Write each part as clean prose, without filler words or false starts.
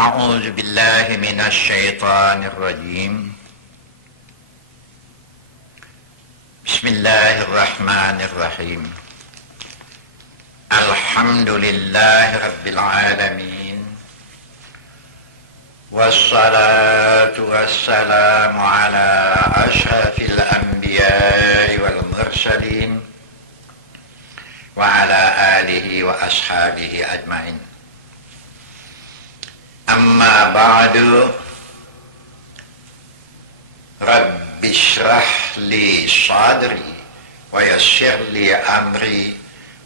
أعوذ بالله من الشيطان الرجيم. بسم الله الرحمن الرحيم. الحمد لله رب العالمين، والصلاة والسلام على أشرف الأنبياء والمرسلين وعلى آله وأصحابه أجمعين. Amma ba'du, Rabbi shrah li sadri wa yassir li amri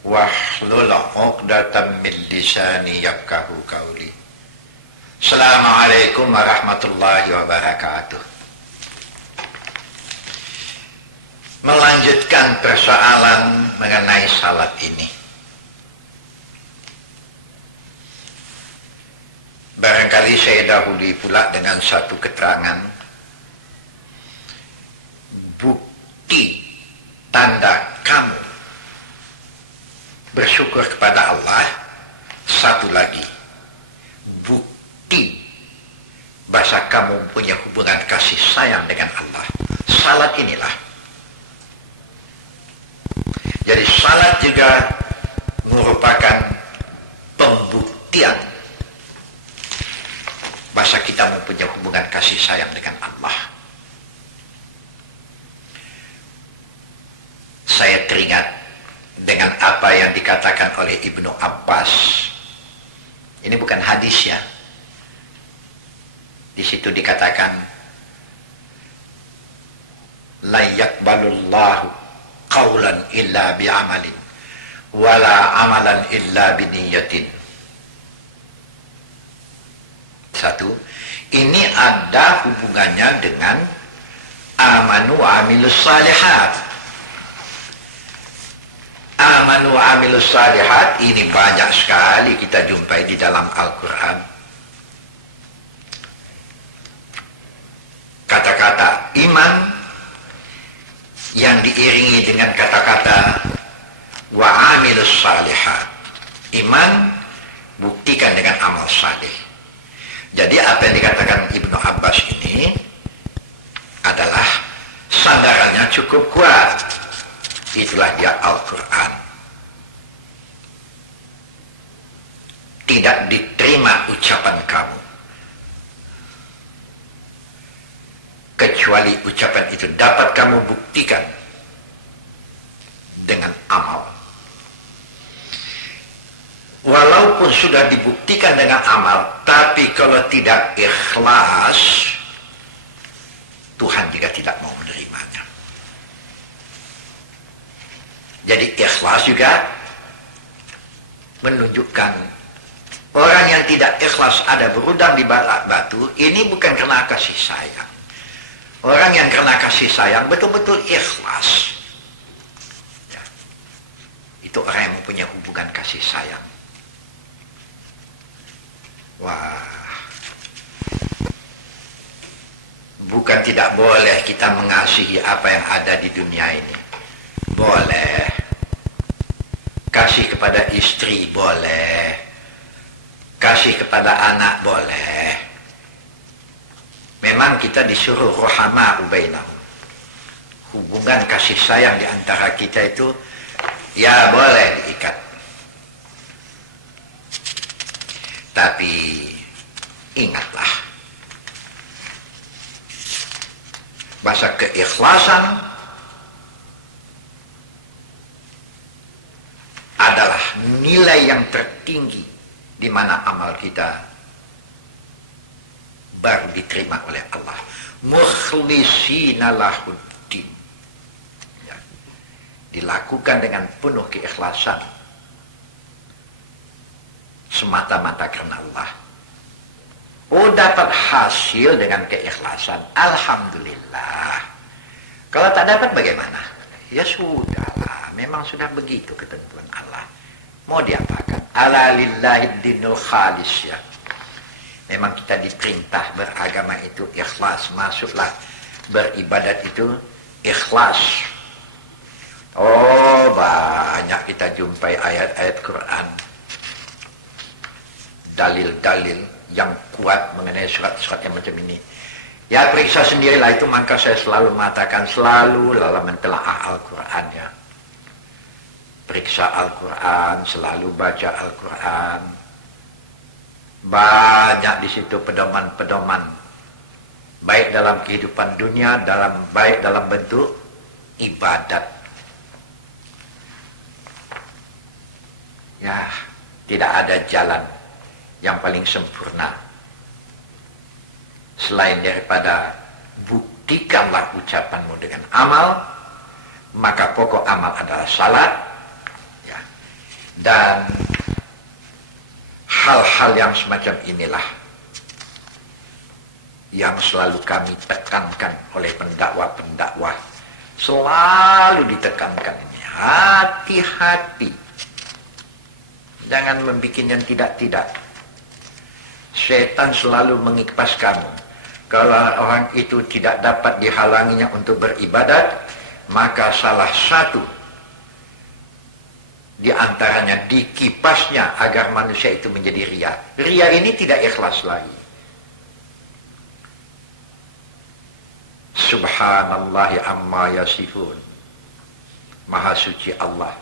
wahlul 'uqdatam min lisani yafqahu qawli. Assalamualaikum warahmatullahi wabarakatuh. Melanjutkan persoalan mengenai salat ini. Barangkali saya dahului pula dengan satu keterangan. Bukti tanda kamu bersyukur kepada Allah. Satu lagi, bukti bahasa kamu punya hubungan kasih sayang dengan Allah. Salat inilah. Jadi salat juga merupakan pembuktian bahasa kita mempunyai hubungan kasih sayang dengan Allah. Saya teringat dengan apa yang dikatakan oleh Ibnu Abbas. Ini bukan hadis ya. Di situ dikatakan, la yaqbalullahu qawlan illa bi'amalin wala amalan illa biniyatin. Satu, ini ada hubungannya dengan amanu amilus salihat. Amanu amilus salihat ini banyak sekali kita jumpai di dalam Al-Quran. Kata-kata iman yang diiringi dengan kata-kata wa amilus salihat. Iman buktikan dengan amal saleh. Jadi apa yang dikatakan Ibnu Abbas ini adalah sandarannya cukup kuat. Itulah dia Al-Quran. Tidak diterima ucapan kamu kecuali ucapan itu dapat kamu buktikan dengan amal. Walaupun sudah dibuktikan dengan amal, tapi kalau tidak ikhlas, Tuhan juga tidak mau menerimanya. Jadi ikhlas juga menunjukkan orang yang tidak ikhlas ada berudang di balik batu, ini bukan karena kasih sayang. Orang yang karena kasih sayang betul-betul ikhlas. Ya. Itu orang yang mempunyai hubungan kasih sayang. Wah, bukan tidak boleh kita mengasihi apa yang ada di dunia ini. Boleh. Kasih kepada istri boleh. Kasih kepada anak boleh. Memang kita disuruh rohama ubainahum. Hubungan kasih sayang di antara kita itu ya boleh diikat. Tapi ingatlah, bahasa keikhlasan adalah nilai yang tertinggi di mana amal kita baru diterima oleh Allah. Mukhlisina lahuddin. Ya. Dilakukan dengan penuh keikhlasan. Semata-mata karena Allah. Oh, dapat hasil dengan keikhlasan. Alhamdulillah. Kalau tak dapat bagaimana? Ya sudahlah. Memang sudah begitu ketentuan Allah. Mau diapakan? Ala lillahi dinul khalis ya. Memang kita diperintah beragama itu ikhlas. Masuklah beribadat itu ikhlas. Oh, banyak kita jumpai ayat-ayat Quran. Dalil-dalil yang kuat mengenai surat-surat yang macam ini. Ya periksa sendirilah itu, maka saya selalu mengatakan, selalu dalam mentelaah Al-Quran ya. Periksa Al-Quran, selalu baca Al-Quran. Banyak di situ pedoman-pedoman, baik dalam kehidupan dunia, baik dalam bentuk ibadat. Ya, tidak ada jalan yang paling sempurna selain daripada buktikanlah ucapanmu dengan amal. Maka pokok amal adalah salat ya. Dan hal-hal yang semacam inilah yang selalu kami tekankan oleh pendakwah-pendakwah, selalu ditekankan ini, hati-hati, jangan membuat yang tidak-tidak. Setan selalu mengikpas kamu. Kalau orang itu tidak dapat dihalanginya untuk beribadat, maka salah satu di antaranya dikipasnya agar manusia itu menjadi ria. Ria ini tidak ikhlas lagi. Subhanallahi amma yasifun. Maha suci Allah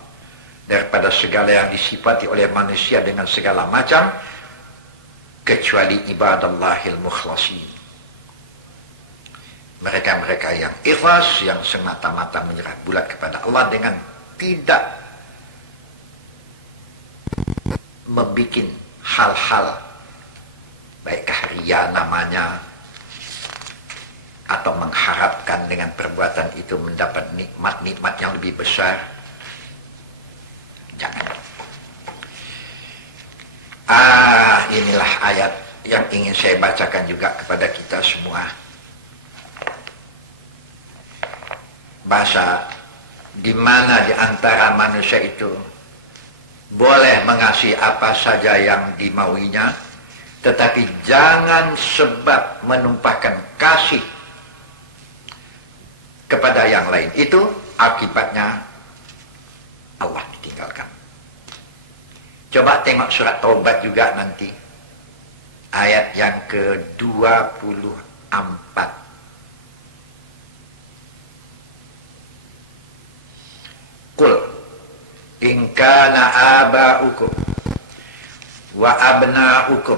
daripada segala yang disifati oleh manusia dengan segala macam, kecuali ibadallahil mukhlasin. Mereka-mereka yang ikhlas, yang semata-mata menyerah bulat kepada Allah dengan tidak membuat hal-hal baikkah ria namanya, atau mengharapkan dengan perbuatan itu mendapat nikmat-nikmat yang lebih besar. Jangan. Inilah ayat yang ingin saya bacakan juga kepada kita semua. Bahasa di mana di antara manusia itu boleh mengasihi apa saja yang dimauinya, tetapi jangan sebab menumpahkan kasih kepada yang lain. Itu akibatnya Allah ditinggalkan. Coba tengok surat Taubat juga nanti, ayat yang ke-24. Qul in kana aba'ukum wa abna'ukum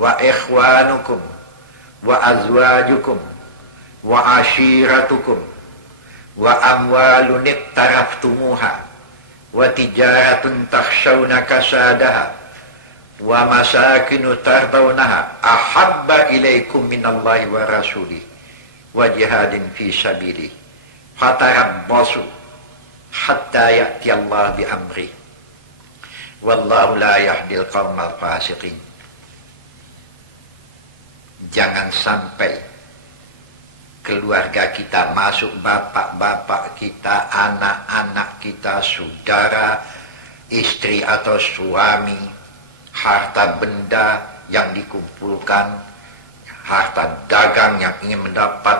wa ikhwanukum wa azwajukum wa ashiratukum wa amwalun iqtaraftumuha wa tijaratun takhshawna kasadaha wa masakinu tardawnaha ahabba ilaikum minallahi wa rasulih wa jihadin fi sabilih fatarabbasu hatta ya'ti Allah bi amri wallahu la yahdil qaumal fasiqin. Jangan sampai keluarga kita masuk, bapak-bapak kita, anak-anak kita, saudara, istri atau suami, harta benda yang dikumpulkan, harta dagang yang ingin mendapat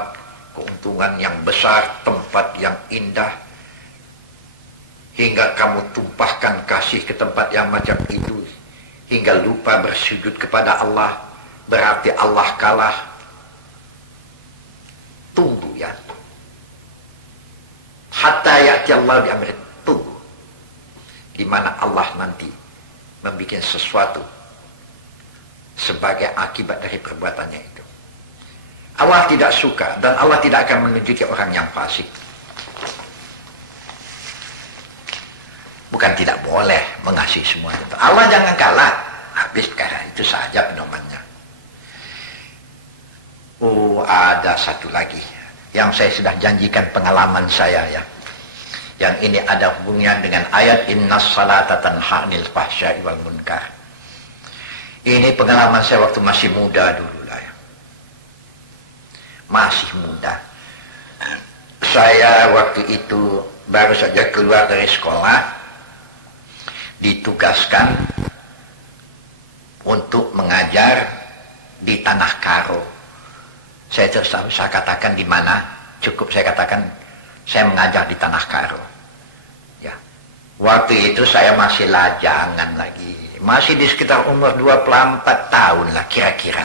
keuntungan yang besar, tempat yang indah, hingga kamu tumpahkan kasih ke tempat yang macam itu, hingga lupa bersujud kepada Allah, berarti Allah kalah. Tunggu ya. Hatta ya'ti Allah bi amri. Tunggu. Di mana Allah nanti membuat sesuatu sebagai akibat dari perbuatannya itu. Allah tidak suka dan Allah tidak akan menunjuki orang yang fasik. Bukan tidak boleh mengasihi semua itu. Allah jangan kalah. Habis perkara itu saja pedomannya. Oh, ada satu lagi yang saya sudah janjikan pengalaman saya ya. Yang ini ada hubungannya dengan ayat innas salata tanha 'anil fahsya'i wal munkar. Ini pengalaman saya waktu masih muda dulu lah ya. Masih muda. Saya waktu itu baru saja keluar dari sekolah, ditugaskan untuk mengajar di Tanah Karo. Saya katakan di mana, cukup saya katakan saya mengajar di Tanah Karo. Ya. Waktu itu saya masih lajangan lagi, Masih di sekitar umur 24 tahun lah kira-kira.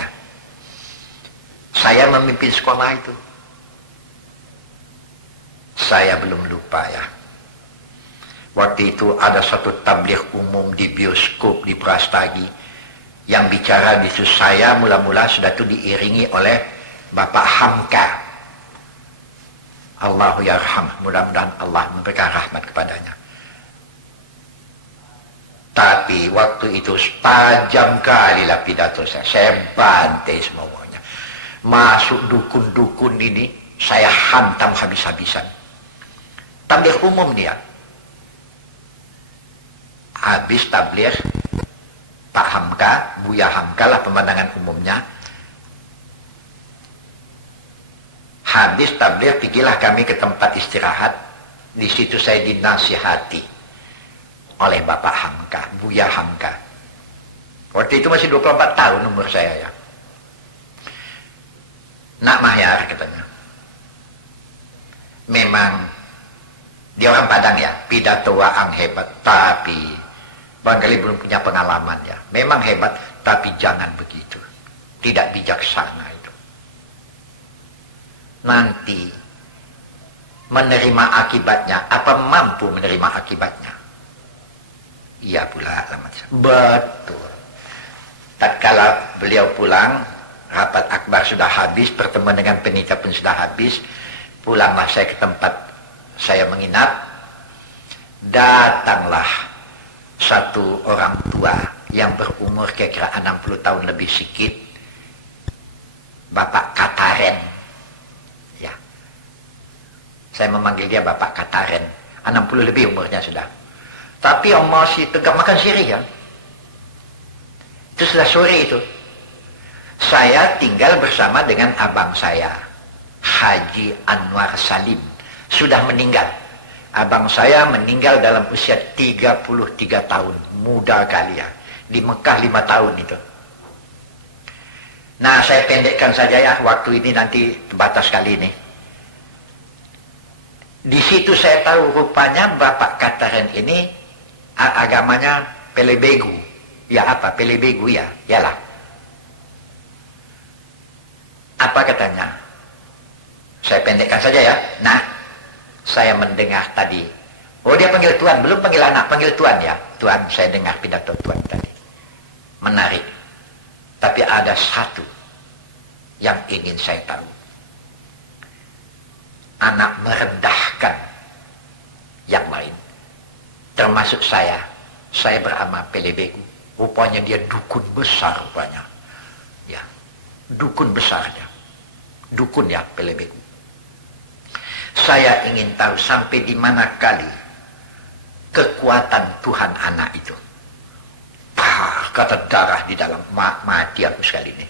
Saya memimpin sekolah itu. Saya belum lupa ya. Waktu itu ada satu tabligh umum di bioskop di Prastagi. Yang bicara di situ saya mula-mula sudah itu diiringi oleh Bapak Hamka. Allahu yarham, mudah-mudahan Allah memberikan rahmat kepadanya. Tapi waktu itu tajam kali lah pidato saya bantai semuanya. Masuk dukun-dukun ini, saya hantam habis-habisan. Tabligh umum dia. Habis tabligh, Pak Hamka, Buya Hamka lah pemandangan umumnya. Habis tabligh, pergilah kami ke tempat istirahat. Di situ saya dinasihati oleh Bapak Hamka, Buya Hamka. Waktu itu masih 24 tahun umur saya ya. Nak Mahyar katanya. Memang dia orang Padang ya, pidato waang hebat, tapi barangkali belum punya pengalaman ya. Memang hebat, tapi jangan begitu. Tidak bijaksana itu. Nanti menerima akibatnya, apa mampu menerima akibatnya? Iya pula alamat. Betul. Tatkala beliau pulang, rapat akbar sudah habis, pertemuan dengan penitia pun sudah habis, pulanglah saya ke tempat saya menginap. Datanglah satu orang tua yang berumur kira-kira 60 tahun lebih sedikit, Bapak Kataren. Ya. Saya memanggil dia Bapak Kataren. 60 lebih umurnya sudah. Tapi yang masih tegak makan sirih ya. Itu sudah sore itu. Saya tinggal bersama dengan abang saya, Haji Anwar Salim. Sudah meninggal. Abang saya meninggal dalam usia 33 tahun. Muda kali ya. Di Mekah 5 tahun itu. Nah, saya pendekkan saja ya. Waktu ini nanti terbatas kali ini. Di situ saya tahu rupanya Bapak Kataren ini agamanya Pelebegu. Ya apa? Pelebegu ya. Yalah. Apa katanya? Saya pendekkan saja ya. Nah, saya mendengar tadi. Oh, dia panggil Tuan. Belum panggil anak, panggil Tuan ya. Tuan, saya dengar pidato Tuan tadi. Menarik. Tapi ada satu yang ingin saya tahu. Anak merendahkan yang lain. Termasuk saya. Saya beramal Pelebegu. Rupanya dia dukun besar rupanya. Ya. Dukun besarnya. Dukun ya, Pelebegu. Saya ingin tahu sampai di mana kali kekuatan Tuhan anak itu. Kata darah di dalam mati aku sekali ini.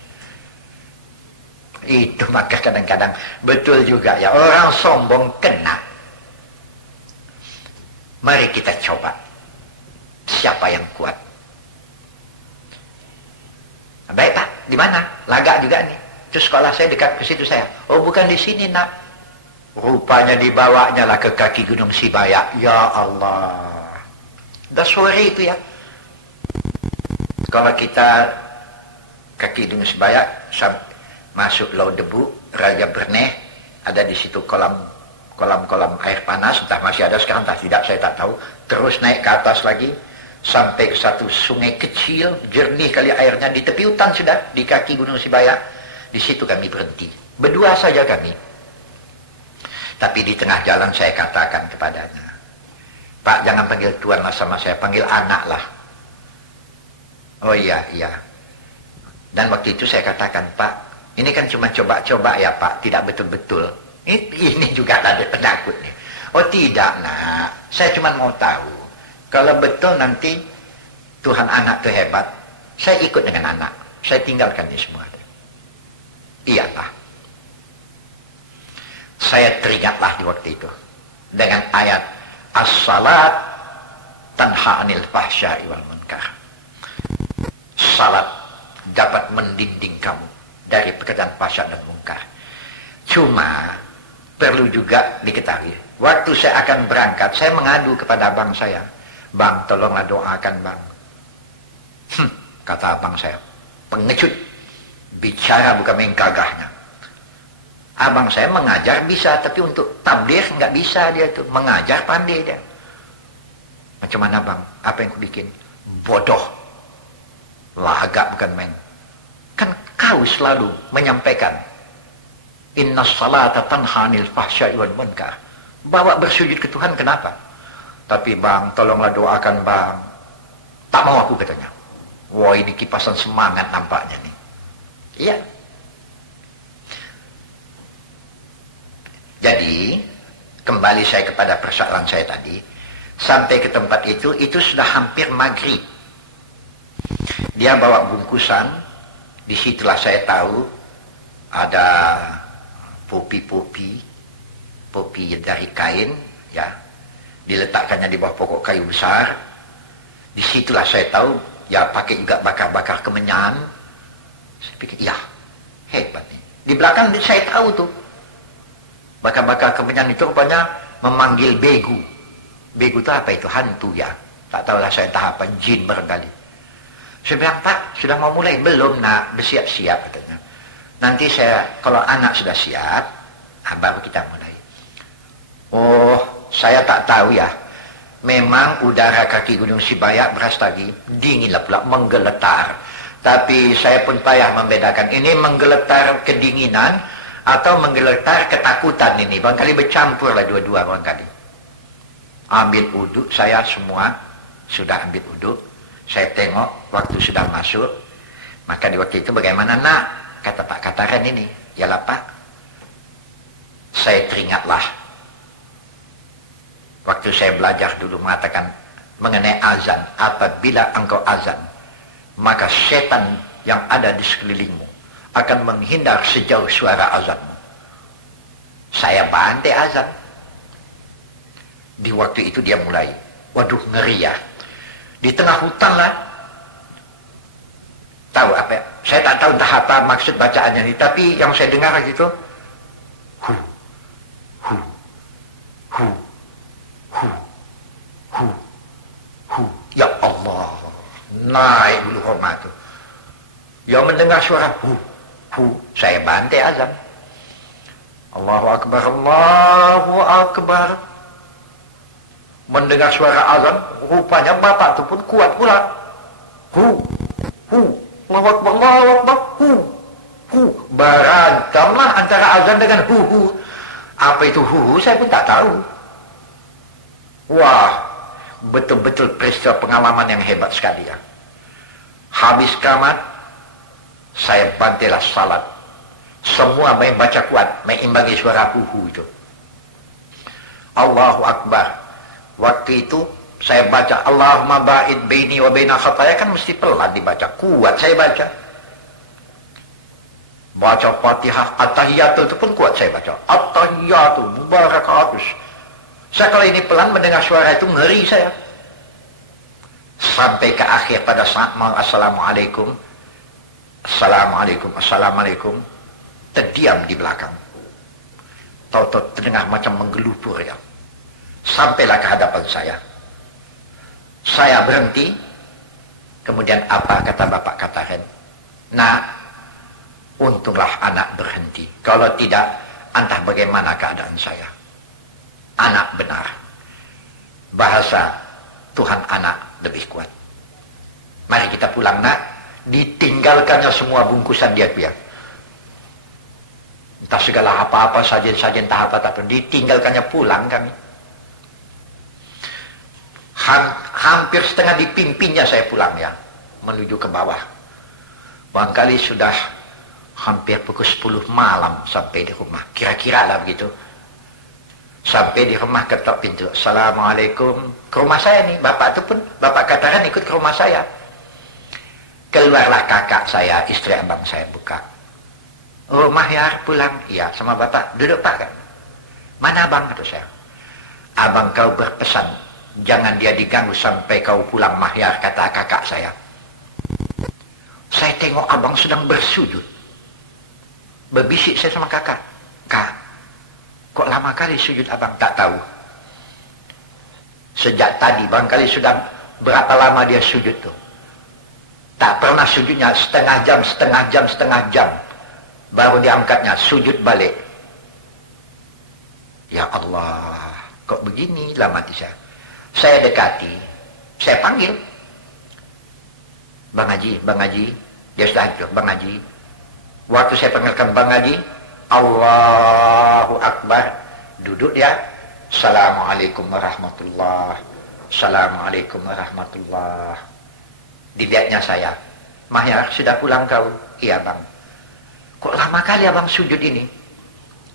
Itu maka kadang-kadang betul juga ya, orang sombong kena. Mari kita coba siapa yang kuat. Baik Pak, di mana? Lagak juga nih. Terus sekolah saya dekat ke situ saya. Oh, bukan di sini nak. Rupanya dibawanya lah ke kaki Gunung Sibaya. Ya Allah. Dah sore itu ya. Kalau kita kaki Gunung Sibaya masuk Laut Debu, Raja Berneh, ada di situ kolam air panas, entah masih ada sekarang, entah tidak, saya tak tahu. Terus naik ke atas lagi sampai ke satu sungai kecil, jernih kali airnya, di tepi hutan sudah, di kaki Gunung Sibaya. Di situ kami berhenti. Berdua saja kami. Tapi di tengah jalan saya katakan kepadanya, Pak, jangan panggil Tuan lah sama saya, panggil anak lah. Oh iya, iya. Dan waktu itu saya katakan, Pak, ini kan cuma coba-coba ya Pak, tidak betul-betul. Ini juga ada penakut nih. Oh tidak nak, saya cuma mau tahu. Kalau betul nanti Tuhan anak itu hebat, saya ikut dengan anak. Saya tinggalkan ini semua. Iya Pak. Saya teringatlah di waktu itu dengan ayat as-salat tanha 'anil fahsya'i wal munkar. Salat dapat mendinding kamu dari pekerjaan fahsya dan munkar. Cuma perlu juga diketahui, waktu saya akan berangkat, saya mengadu kepada abang saya, Bang, tolonglah doakan Bang. Kata abang saya, pengecut. Bicara bukan main gagahnya. Abang saya mengajar bisa, tapi untuk tabligh nggak bisa dia tuh. Mengajar pandai dia. Macam mana bang? Apa yang ku bikin? Bodoh. Lagak bukan main. Kan kau selalu menyampaikan inna salata tanha 'anil fahsya'i wal munkar. Bawa bersujud ke Tuhan kenapa? Tapi bang, tolonglah doakan bang. Tak mau aku katanya. Wah, ini kipasan semangat nampaknya nih. Iya. Jadi, kembali saya kepada persoalan saya tadi. Sampai ke tempat itu sudah hampir maghrib. Dia bawa bungkusan. Disitulah saya tahu ada popi dari kain, ya, diletakkannya di bawah pokok kayu besar. Disitulah saya tahu, ya pakai juga bakar-bakar kemenyan. Saya pikir, ya hebat nih. Di belakang saya tahu tuh, bakar-bakar kemenyan itu rupanya memanggil begu. Begu itu apa itu? Hantu ya. Tak tahulah saya tahapan jin barangkali. Saya bilang, Pak, sudah mau mulai? Belum nak, bersiap-siap katanya. Nanti saya, kalau anak sudah siap, baru kita mulai. Oh, saya tak tahu ya. Memang udara kaki Gunung Sibayak Brastagi dinginlah pula, menggeletar. Tapi saya pun payah membedakan ini menggeletar kedinginan atau menggeletar ketakutan ini. Barangkali bercampur lah dua-dua barangkali. Ambil uduk, saya semua sudah ambil uduk. Saya tengok waktu sudah masuk. Maka di waktu itu bagaimana nak? Kata Pak Kataran ini. Yalah Pak. Saya teringatlah. Waktu saya belajar dulu mengatakan mengenai azan. Apabila engkau azan, maka setan yang ada di sekelilingmu akan menghindar sejauh suara azanmu. Saya bantai azan. Di waktu itu dia mulai. Waduh, ngeri ya. Di tengah hutan lah. Tahu apa ya? Saya tak tahu entah apa maksud bacaannya ini. Tapi yang saya dengar gitu. Hu. Hu. Hu. Hu. Hu. Hu. Ya Allah. Naik bulu roma itu. Yang mendengar suara hu. Hu. Saya bantai azan. Allahu Akbar. Allahu Akbar. Mendengar suara azan, rupanya bapak itu pun kuat pula. Hu, hu, Allahu Akbar, Allahu Akbar, hu, hu. Berantamlah antara azan dengan hu, hu. Apa itu hu, saya pun tak tahu. Wah, betul-betul peristiwa pengalaman yang hebat sekali ya. Habis kamat, saya bantailah salat. Semua main baca kuat, main imbangi suara hu, hu itu. Allahu Akbar. Waktu itu saya baca Allahumma ba'id baini wa baina khataya, kan mesti pelan dibaca. Kuat saya baca. Baca Fatihah, At-Tahiyatul itu pun kuat saya baca. At-Tahiyatul, Mubarakatus. Saya kalau ini pelan mendengar suara itu ngeri saya. Sampai ke akhir pada saat mau Assalamualaikum. Assalamualaikum, Assalamualaikum. Terdiam di belakang. Tahu-tahu terdengar macam menggelupur ya. Sampailah ke hadapan saya. Saya berhenti. Kemudian apa kata Bapak Kataran? Nah, untunglah anak berhenti. Kalau tidak, entah bagaimana keadaan saya. Anak benar. Bahasa Tuhan anak lebih kuat. Mari kita pulang nak. Ditinggalkannya semua bungkusan dia biar. Entah segala apa-apa, sajen-sajen entah apa, tapi ditinggalkannya pulang kami. Hampir setengah dipimpinnya saya pulang ya, menuju ke bawah. Barangkali sudah hampir pukul 10 malam sampai di rumah, kira-kira lah begitu. Sampai di rumah ketok pintu, Assalamualaikum. Ke rumah saya nih, bapak itu pun, Bapak Kataran ikut ke rumah saya. Keluarlah kakak saya, istri abang saya buka. Oh Mahyar pulang? Iya, sama bapak. Duduk pak kan? Mana abang? Kata saya. Abang kau berpesan, jangan dia diganggu sampai kau pulang Mahyar, kata kakak saya. Saya tengok abang sedang bersujud. Berbisik saya sama kakak. Kak, kok lama kali sujud abang? Tak tahu. Sejak tadi, barangkali sudah berapa lama dia sujud tuh. Tak pernah sujudnya setengah jam. Baru diangkatnya, sujud balik. Ya Allah, kok begini lama saya. Saya dekati, saya panggil. Bang Haji. Dia sudah hancur, Bang Haji. Waktu saya panggilkan Bang Haji, Allahu Akbar. Duduk dia. Assalamualaikum warahmatullah. Assalamualaikum warahmatullah. Dilihatnya saya. Mahya, sudah pulang kau? Iya bang. Kok lama kali abang sujud ini?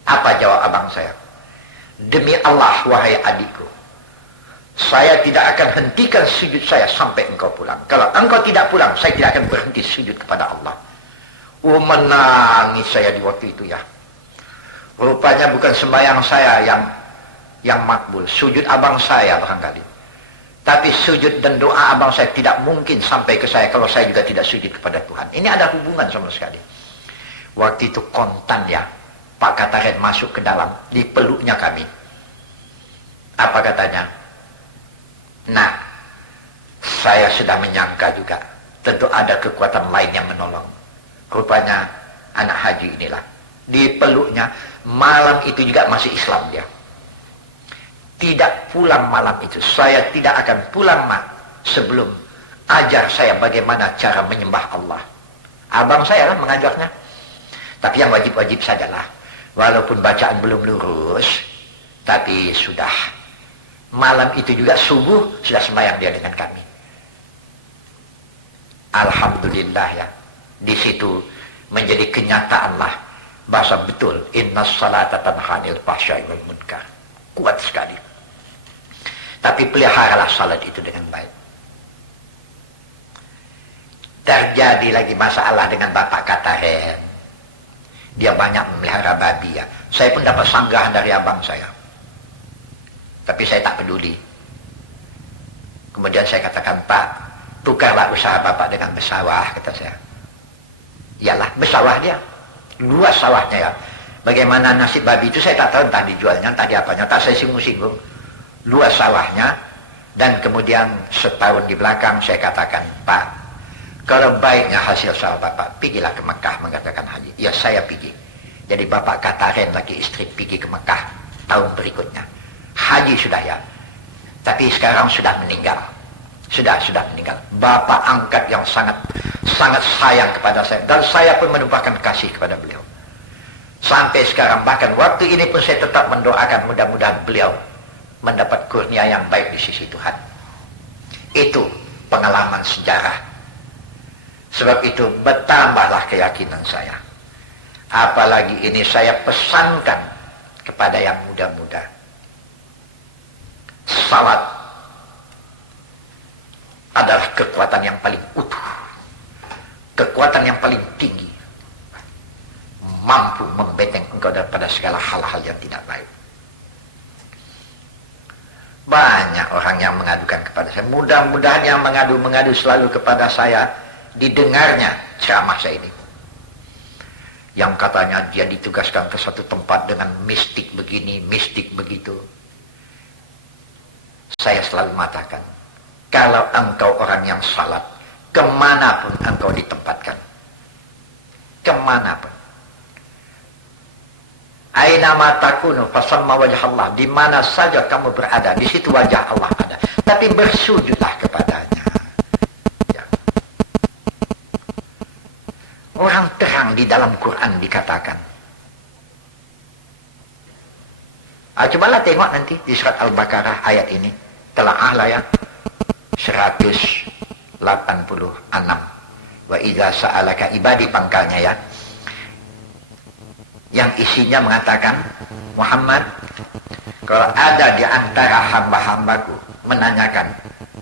Apa jawab abang saya? Demi Allah wahai adikku, saya tidak akan hentikan sujud saya sampai engkau pulang. Kalau engkau tidak pulang, saya tidak akan berhenti sujud kepada Allah. Menangis saya di waktu itu ya. Rupanya bukan sembahyang saya yang makbul, sujud abang saya barangkali. Tapi sujud dan doa abang saya tidak mungkin sampai ke saya kalau saya juga tidak sujud kepada Tuhan. Ini ada hubungan sama sekali. Waktu itu kontan ya, Pak Kataren masuk ke dalam, dipeluknya kami. Apa katanya? Nah, saya sudah menyangka juga, tentu ada kekuatan lain yang menolong. Rupanya anak haji inilah, dipeluknya, malam itu juga masih Islam dia. Tidak pulang malam itu, saya tidak akan pulang sebelum ajar saya bagaimana cara menyembah Allah. Abang saya lah mengajarnya. Tapi yang wajib-wajib sajalah. Walaupun bacaan belum lurus, tapi sudah. Malam itu juga subuh, sudah sembahyang dia dengan kami. Alhamdulillah ya. Di situ menjadi kenyataan lah. Bahasa betul. Inna salata tanha 'anil fahsya'i wal munkar. Kuat sekali. Tapi peliharalah salat itu dengan baik. Terjadi lagi masalah dengan Bapak Kataren. Dia banyak memelihara babi ya. Saya pun dapat sanggahan dari abang saya. Tapi saya tak peduli. Kemudian saya katakan, Pak, tukarlah usaha Bapak dengan bersawah, kata saya. Iyalah, bersawah dia. Luas sawahnya ya. Bagaimana nasib babi itu saya tak tahu, entah dijualnya, entah diapanya, tak saya singgung-singgung. Luas sawahnya. Dan kemudian setahun di belakang saya katakan, Pak, kalau baiknya hasil sawah Bapak, pergilah ke Mekah mengatakan haji. Ya saya pergi. Jadi Bapak Kataren lagi istri pergi ke Mekah tahun berikutnya. Haji sudah ya. Tapi sekarang sudah meninggal. Sudah meninggal. Bapak angkat yang sangat sayang kepada saya. Dan saya pun menumpahkan kasih kepada beliau. Sampai sekarang, bahkan waktu ini pun saya tetap mendoakan mudah-mudahan beliau mendapat kurnia yang baik di sisi Tuhan. Itu pengalaman sejarah. Sebab itu bertambahlah keyakinan saya. Apalagi ini saya pesankan kepada yang muda-muda. Salat adalah kekuatan yang paling utuh. Kekuatan yang paling tinggi. Mampu membenteng engkau daripada segala hal-hal yang tidak baik. Banyak orang yang mengadukan kepada saya. Mudah-mudahan yang mengadu selalu kepada saya, didengarnya ceramah saya ini. Yang katanya dia ditugaskan ke satu tempat dengan mistik begini, mistik begitu. Saya selalu mengatakan, kalau engkau orang yang salat, kemanapun engkau ditempatkan, kemanapun, aina ma takunu fasamma wajh Allah, di mana saja kamu berada, di situ wajah Allah ada. Tapi bersujudlah kepadanya. Orang terang di dalam Quran dikatakan. Cobalah tengok nanti di surat Al-Baqarah ayat ini. Telah ahla ya. 186. Wa idza sa'alaka ibadi pangkalnya ya. Yang isinya mengatakan, Muhammad, kalau ada di antara hamba-hambaku menanyakan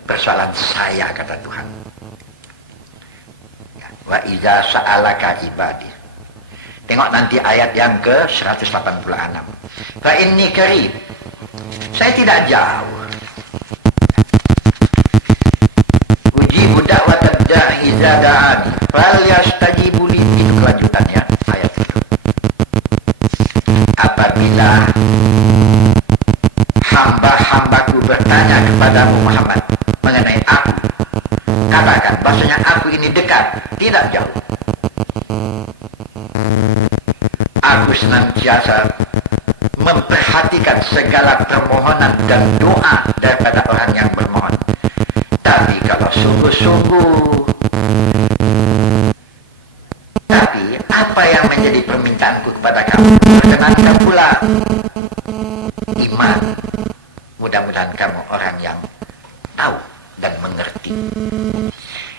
persoalan saya, kata Tuhan. Wa idza sa'alaka ibadi. Tengok nanti ayat yang ke 186. Fa inni qarib. Saya tidak jauh. Ujibu da'watad da'i idza da'ani falyastajibu li. Itu kelanjutannya ayat itu. Apabila hamba-hambaku bertanya kepadamu Muhammad mengenai aku, katakan bahasanya aku ini dekat, tidak jauh. Aku senantiasa memperhatikan segala permohonan dan doa daripada orang yang bermohon. Tapi kalau sungguh-sungguh, tapi apa yang menjadi permintaanku kepada kamu? Perkenankan pula iman. Mudah-mudahan kamu orang yang tahu dan mengerti.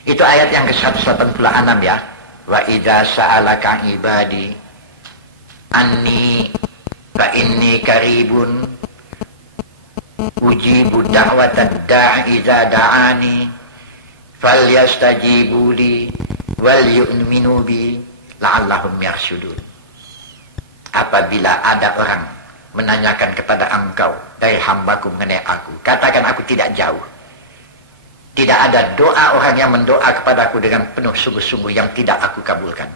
Itu ayat yang ke-186 ya. Wa idza sa'alaka ibadi anni fa inni qaribun ujibu da'watad da'i idza da'ani falyastajibu li wal yu'minu bi la'allahum yarshudun. Apabila ada orang menanyakan kepada engkau dari hambaku mengenai aku, katakan aku tidak jauh. Tidak ada doa orang yang mendoa kepadaku dengan penuh sungguh-sungguh yang tidak aku kabulkan.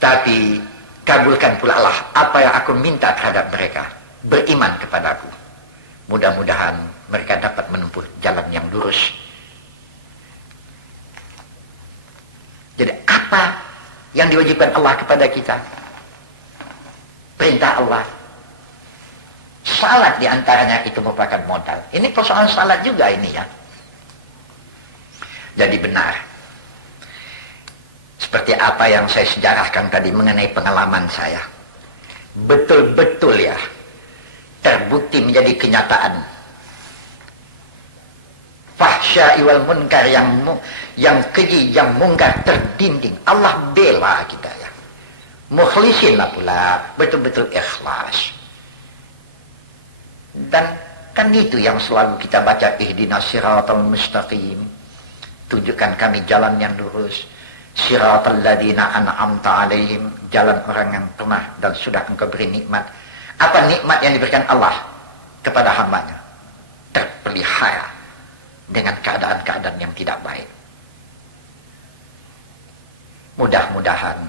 Tapi kabulkan pula Allah apa yang aku minta terhadap mereka. Beriman kepadaku. Mudah-mudahan mereka dapat menempuh jalan yang lurus. Jadi apa yang diwajibkan Allah kepada kita? Perintah Allah. Salat diantaranya itu merupakan modal. Ini persoalan salat juga ini ya. Jadi benar. Seperti apa yang saya sejarahkan tadi mengenai pengalaman saya. Betul-betul ya. Terbukti menjadi kenyataan. Fahsya iwal munkar yang keji, yang mungkar terdinding. Allah bela kita ya. Mukhlisinlah pula. Betul-betul ikhlas. Dan kan itu yang selalu kita baca. Ihdinas siratal mustaqim. Tunjukkan kami jalan yang lurus. Siratal ladzina an'amta alaihim. Jalan orang yang pernah dan sudah engkau beri nikmat. Apa nikmat yang diberikan Allah kepada hambanya? Terpelihara dengan keadaan-keadaan yang tidak baik. Mudah-mudahan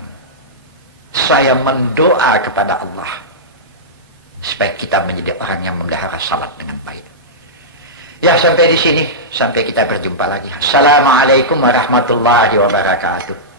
saya mendoa kepada Allah supaya kita menjadi orang yang memelihara salat dengan baik. Ya, sampai di sini. Sampai kita berjumpa lagi. Assalamualaikum warahmatullahi wabarakatuh.